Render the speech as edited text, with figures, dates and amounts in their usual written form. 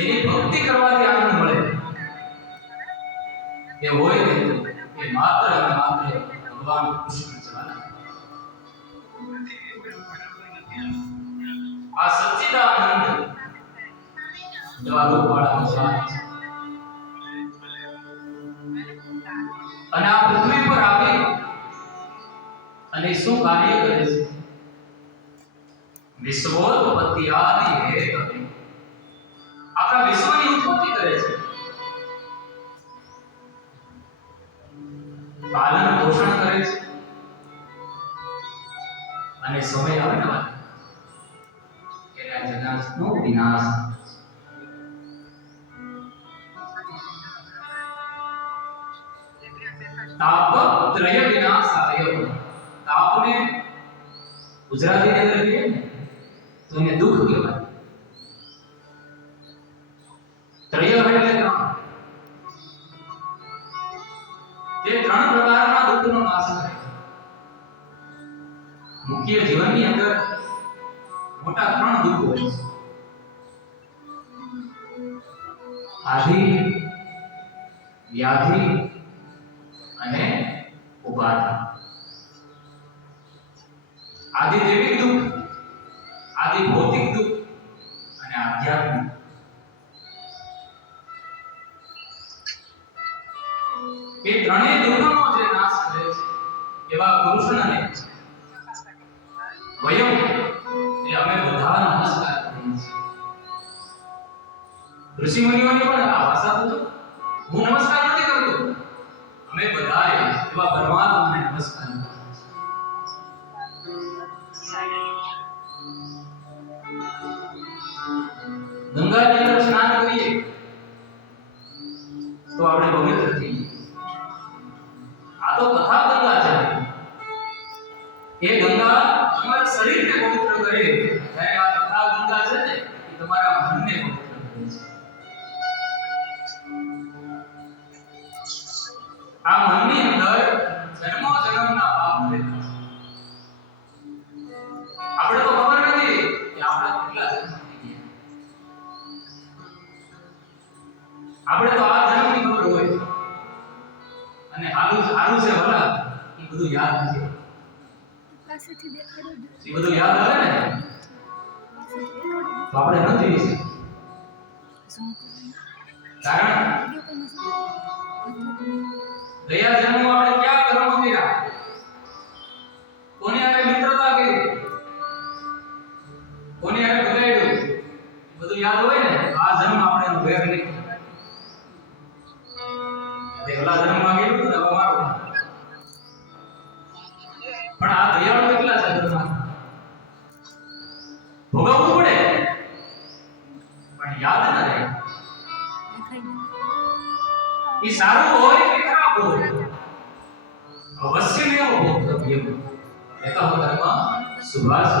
જેની ભક્તિ કરવાથી આનંદ મળે એ હોય ને એ માત્ર અને માત્ર ભગવાન કૃષ્ણ જવાના. આ સચ્ચિદાનંદ એવા રૂપવાળા ભગવાન છે. અને આ પૃથ્વી પર આવી અને શું કાર્ય કરે છે? વિશ્વોત્પત્તિ આદિ હેત આખા વિશ્વની ઉત્પત્તિ કરે છે, પાલન પોષણ કરે છે, અને સમય આવે ને ત્યારે આ જગતનો વિનાશ. તાપત્રય વિનાશાય. તાપને ગુજરાતીની અંદર કહીએ ને તો એને દુઃખ કહેવાય. ત્રય એટલે ત્રણ. તે ત્રણ પ્રકારના દુઃખનો નાશ કરે. મુખ્ય જીવનની અંદર મોટા ત્રણ દુઃખ હોય છે: આધિ, વ્યાધિ અને ઉપાધિ. આદિ દૈવિક દુઃખ, આદિ ભૌતિક દુઃખ અને આધ્યાત્મિક. એ ત્રણેય દુઃખનો જે નાશ કરે છે એવા કૃષ્ણને વયમ એ અમે બધા નમસ્કાર કરીએ છીએ. ઋષિ મુનિઓની પણ આ ભાષા તો હું નમસ્કાર નથી કરતો, અમે બધા એવા પરમાત્માને નમસ્કાર કરીએ છીએ. ગંગાની અંદર સ્નાન કરીએ તો આપણે પવિત્ર થઈએ. આ તો કથા ગંગા છે. એ ગંગા તમારા શરીરને પવિત્ર કરે, જ્યારે આ કથા ગંગા છે ને એ તમારા મનને પવિત્ર કરે છે. આ મનની અંદર જન્મો જન્મના પાપ રહેલા છે. આપણે તો ખબર નથી કે આપણા કેટલા જન્મ થઈ ગયા. આપણે તો આ જન્મની ખબર હોય અને હાલું છે ભલા એ બધું યાદ નથી. પાસેથી દેખાડો એ બધું યાદ આવે ને તો આપણે નથી વિશે. કારણ ગયા જન્મમાં આપણે ક્યાં કર્મ કર્યા, કોની હારે મિત્રતા કરી, કોની હારે બગાડ્યું, બધું યાદ હોય ને આ જન્મ આપણે એનો ભેગ નહીં. પહેલા જન્મમાં ગયું હતું ને હવે મારું. પણ આ દયાળુ કેટલા છે ઘરમાં, ભોગવવું પડે પણ યાદ ના રહે. એ સારું હોય કે ખરાબ હોય અવશ્ય ને ભોગ કરવો. એતો ધર્મ સુભાષ